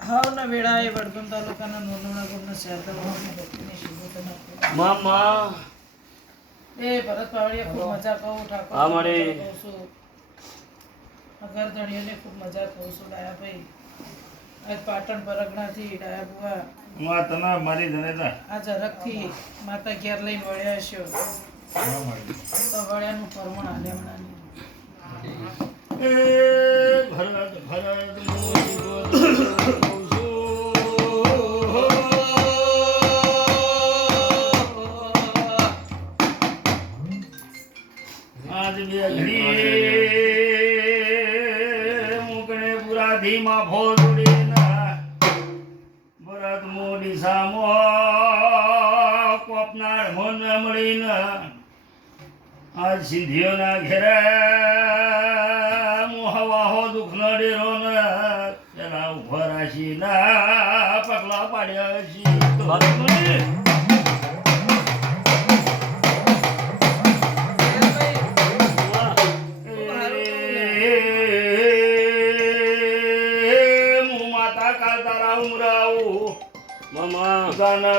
હાવના વેળાએ વડગામ તાલુકાના નોંધણા ગામના શારદાબાની ભક્તિની શિવોતના મામા એ ભરત પાવડિયા ખૂબ મજા કહું ઠાકોર હા મારે કહું છું અગર ધણીઓને ખૂબ મજા કહું છું ડાયા ભાઈ આજ પાટણ પરગણાથી ડાયા બુવા માં તને મારી જનેતા આ ઝરકથી માતા ઘેર લઈને વળ્યા હશો તો વળ્યાનું પરમણ હાલે હમણાં એ ભરત ભરત મોરી ગોદ આજ બે ઘડી મુકણે પુરા ધીમા ભોજડીના ભરત મોડી સામો કોપનાર મોન મળીને આજ સિદ્ધિઓના ઘેરે મોહવાહો દુઃખનો ડેરો ને તેના ઉભા રાશીના પગલા પાડ્યા છી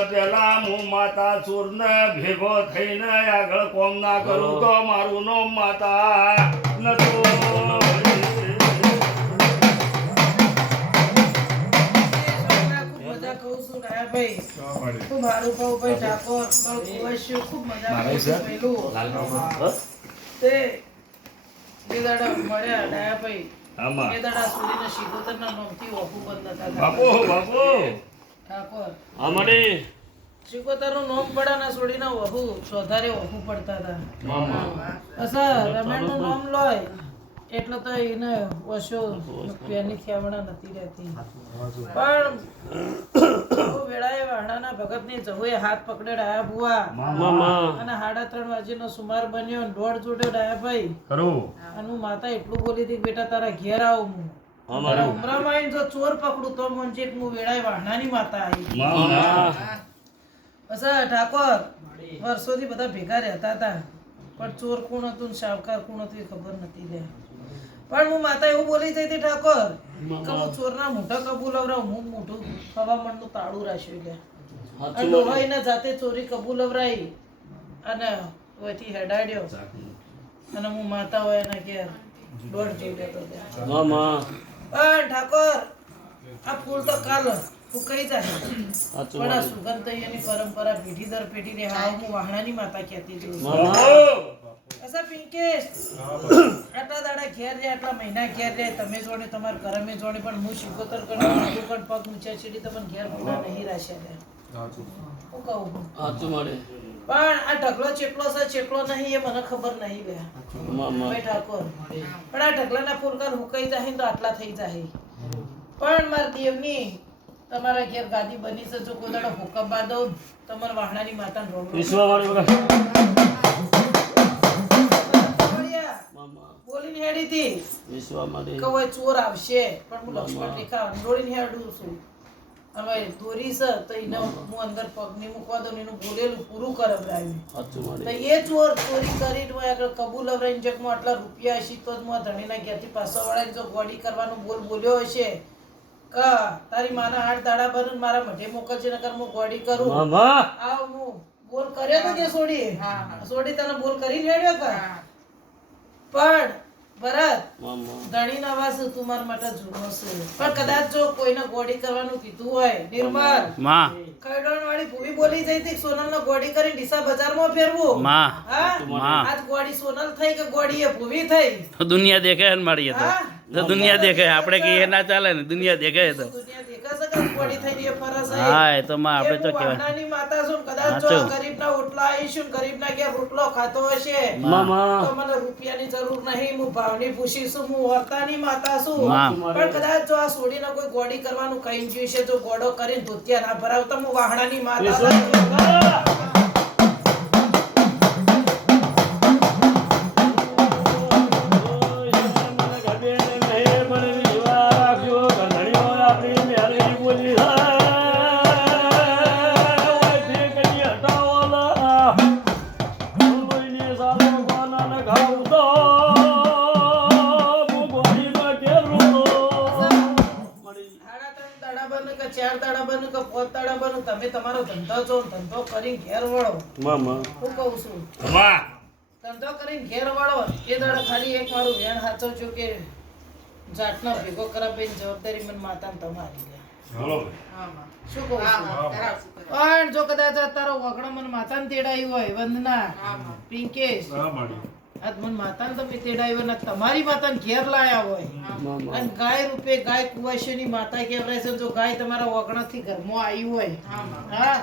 પેલા હું માતા ચોર ને ભેગો થઈને આગળ કોમ ના કરું તો મારું નામ માતા નતો ઠાકોર અમારે શિકોતરનું નોમ પડા ના છોડીને વહુ સોધારે વહુ પડતા હતા અસર રમેણનું નામ લોય એટલે તો એને વશો પેની થયાવણા નથી રહેતી પણ વેળાએ વાહણાના ભગતની જહોએ હાથ પકડે ડાયા બુવા અને 3:30 વાગ્યાનો સુમાર બન્યો દોડ જોડ્યો ડાયા ભાઈ અને હું માતા એટલું બોલી હતી બેટા તારા ઘેર આવું હું ઉમરામાં જો ચોર પકડું તો મંજીત હું વેળાએ વાહણાની માતા આવી અસા ઠાકોર વર્ષોથી બધા ભેગા રહેતા હતા પણ ચોર કોણ હતું ને શાવકાર કોણ હતું એ ખબર નથી લે પણ હું માતા એવું બોલી જઈ હતી ઠાકોર કે હું ચોરના મોઢા કબૂલવરાવ હું મોઢું હવામણનું તાળું રાખ્યું લે અને ડોહાઈને જાતે ચોરી કબૂલવરાઈ અને ઓયથી હેડાડ્યો અને હું માતા હોય એના ઘેર દોડ જોઈ લેતો પણ ઠાકોર આ ફૂલ તો કાલ ફૂકાઈ જાય પણ આ સુગંધ તો એની પરંપરા પેઢી દર પેઢી રે હા હું વાહણાની માતા કહેતી છું અસા પિંકેશ આટલા દાડા ઘેર જાય આટલા મહિના ઘેર જાય તમે જોડે તમારા કરમે જોડે પણ હું શિકોતર કરી પગ ઊંચા ચીડી તો પણ ઘેર પૂરા નહીં રાખ્યા હું કહું પણ આ ઢગલો ચેટલો છે ચેટલો નહીં એ મને ખબર નહીં લે ભાઈ ઠાકોર પણ આ ઢગલાના ફૂલકાર હુકાઈ જાય તો આટલા થઈ જાય પણ મારા દેવની તમારા ઘેર ગાદી બની છે જો કોઈ દાડો હુકમ બાંધો તમારા વાહણાની માતાને રોગ બોલીને હેડી હતી કે ઓય ચોર આવશે પણ હું લક્ષ્મણ રેખા અંડોળીને હેડું છું અને દોરી છે તો એને હું અંદર પગની મૂકવા દઉં એનું બોલેલું પૂરું કરાવ્યું તો એ ચોર ચોરી કરીને આગળ કબૂલ અવરાઈને જગમાં આટલા રૂપિયા હશે તો જ હું ધણીના ઘેરથી પાછો વળાઈને જો ગોડી કરવાનું બોલ્યો હશે કે તારી માના 8 દાડા બનું મારા મઢે મોકલજે નકર હું ગોડી કરું આવ હું બોલ કર્યો તો કે સોડી તને બોલ કરીને હેડ્યો કે પણ ભરત ધણીનો અવાજ તું મારા માટે જૂનો છે પણ કદાચ જો કોઈને ગોડી કરવાનું કીધું હોય નિર્મલ ખૈડોણ વાળી ભૂવી બોલી જઈ હતી સોનલ નો ગોડી કરીને ડીસા બજારમાં ફેરવું આજ ગોડી સોનલ થઈ કે ગોડી એ ભૂવી થઈ દુનિયા દેખે ને મારી તો દુનિયા દેખે આપણે કહીએ ના ચાલે ને દુનિયા દેખે તો દુનિયા દેખાશે કે ગોડી થઈ રહી ફરસ છે હા એ તો માં આપણે તો કહેવાય નાની માતા છું કદાચ જો ગરીબના ઓટલા આવીશું ગરીબના ઘેર રોટલો ખાતો હશે તો મને રૂપિયાની જરૂર નહીં હું ભાવની પૂછી છું હું વર્તાની માતા છું પણ કદાચ જો આ સોડીને કોઈ ગોડી કરવાનું કહીને જોઈ છે જો ગોડો કરીને ધોતિયા ના ભરાવતા હું વાહણાની માતા છું ધંધો જો ધંધો કરીને ઘેર વળો મામા હું કહું છું ખમા ધંધો કરીને ઘેર વળો એ દાડો ખાલી એક મારું વેણ સાચવજો કે જાતનો ભેગો કરાવીને જવાબદારી મને માતાને તમારી લે બોલો શું કહું છું પણ જો કદાચ આ તારો વગડો મને માતાને તેડાયું હોય વંદના પિંકેશ આજ મને માતાને તમે તેડાયું ને તમારી માતાને ઘેર લાયા હોય અને ગાય રૂપે ગાય કુવાશીની માતા કહેવાય છે જો ગાય તમારા વગણાથી ઘરમાં આવી હોય હા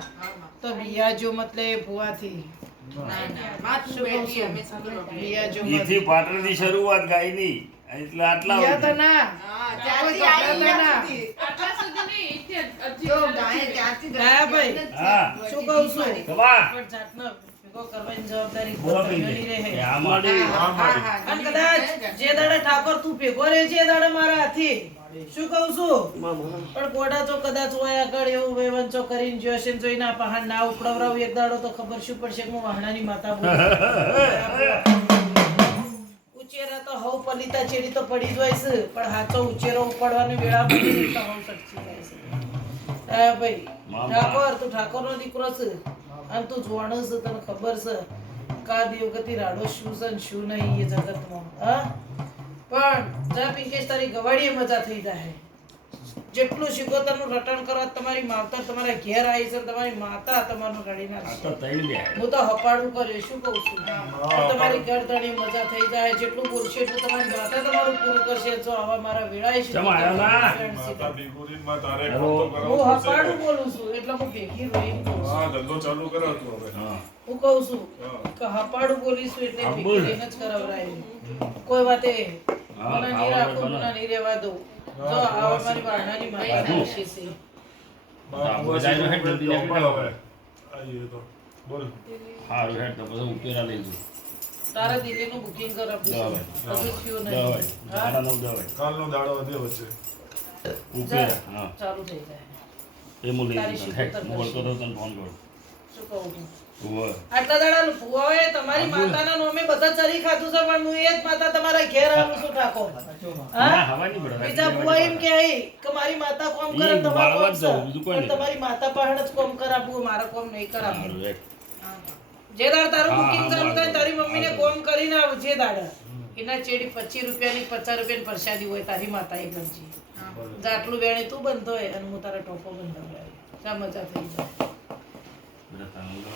તો બિયાજો મતલબ ભુવાથી બિયાજો ઈથી પાટણથી શરૂઆત ગાયની એટલે આટલા બિયા તો ના ગાયા ભાઈ હા શું કહું છું ખમા પણ જાતનો ભેગો કરવાની જવાબદારી બોલો તમારી રહે. આમાં અને કદાચ જે દાડે ઠાકોર તું ભેગો રહે છે એ દાડે મારા હાથી શું કહું છું પણ કોડા તો કદાચ હોય આગળ એવું વેવંચો કરીને જોશે ને જોઈને આ પહાડ ના ઉપડાવરાવ એક દાડો તો ખબર શું પડશે કે હું વાહણાની માતા બોલું ઉચેરા તો હવ પલિતા ચેડી તો પડી જ હોય છે પણ હાચો ઉચેરો ઉપાડવાની વેળા પડી તો હવ સટકી જાય છે હા ભાઈ ઠાકોર તું ઠાકોરનો દીકરો છે અને તું જોવાનો છે તને ખબર છે કા દેવગતિ રાડો શું છે ને શું નહીં એ જગતમાં હા પણ જા પિંકેશ તારી ગવાડીએ મજા થઈ જાય જેટલું શિકોતરનું રટણ કરવા તમારી માવતર તમારા ઘેર આવી છે તમારી માતા તમારું રડી આ નાખશે તો તઈ લે હું તો હપાડું કર્યું શું કહું છું તમારી ગરદણી મજા થઈ જાય જેટલું બોલશે એટલું તમારી માતા તમારું પૂરું કરશે જો આવા મારા વેળાએ છે ચમ આયા ના? હું હપાડું બોલું છું એટલે હું ભેગી રોઈને કહું છું. હા હું કહું છું કે હપાડું બોલીશું એટલે ભેગી રહીને જ કરાવરાય કોઈ વાતે હા, મને નહીં ખાવા રાખું બનો. મને નહીં રહેવા દઉં જો આવા મારી વારણાની માતા ખુશી છે બધાયનો હેડ જલ્દી નીકળી જાઓ. હારું હેડ તો બધું ઉકેલા લઈ જજો. તારા દિલ્હીનું બુકિંગ કરાવું છું હજુ થયું નહીં દવાઈ હા? આના નવ દવાઈ કાલનો દાડો વધે વચ્ચે ઉકેલા હા ચાલુ થઈ જાય એ હું લઈ તારી જઈશ. હેડ શિકોતર હું વળતો તો તને ફોન કરું શું કહું છું ઉવ્વ. આટલા દાડા ફુવાએ તમારી માતાના નોમે બધા ચરી ખાધું છે પણ હું એ જ માતા તમારા ઘેર આવું છું ઠાકોર ના, હા હવા નહીં પડે. બીજા ફુવા એમ કહે કે મારી માતા કોમ કરે ઈ તમારું વાળવા કોમ જ છે જાઉં, બીજું કોઈ પણ નહીં. તમારી માતા પાસે જ કોમ કરાવવું મારા કોમ નહીં કરાવવું હારું, હેડ. જે દાડ તારું હા, બુકિંગ હા, ચાલુ થાય હા, તારી મમ્મીને હા. કોમ કરીને આવ જે દાડા એના ચેડી 25 રૂપિયાની 50 રૂપિયાની પ્રસાદી હોય તારી માતા એ ગણજી જાટલું વેણે તું બંધ હોય અને હું તારા ટોપો બંધ હોય જા મજા થઈ જાય બધા તને લો.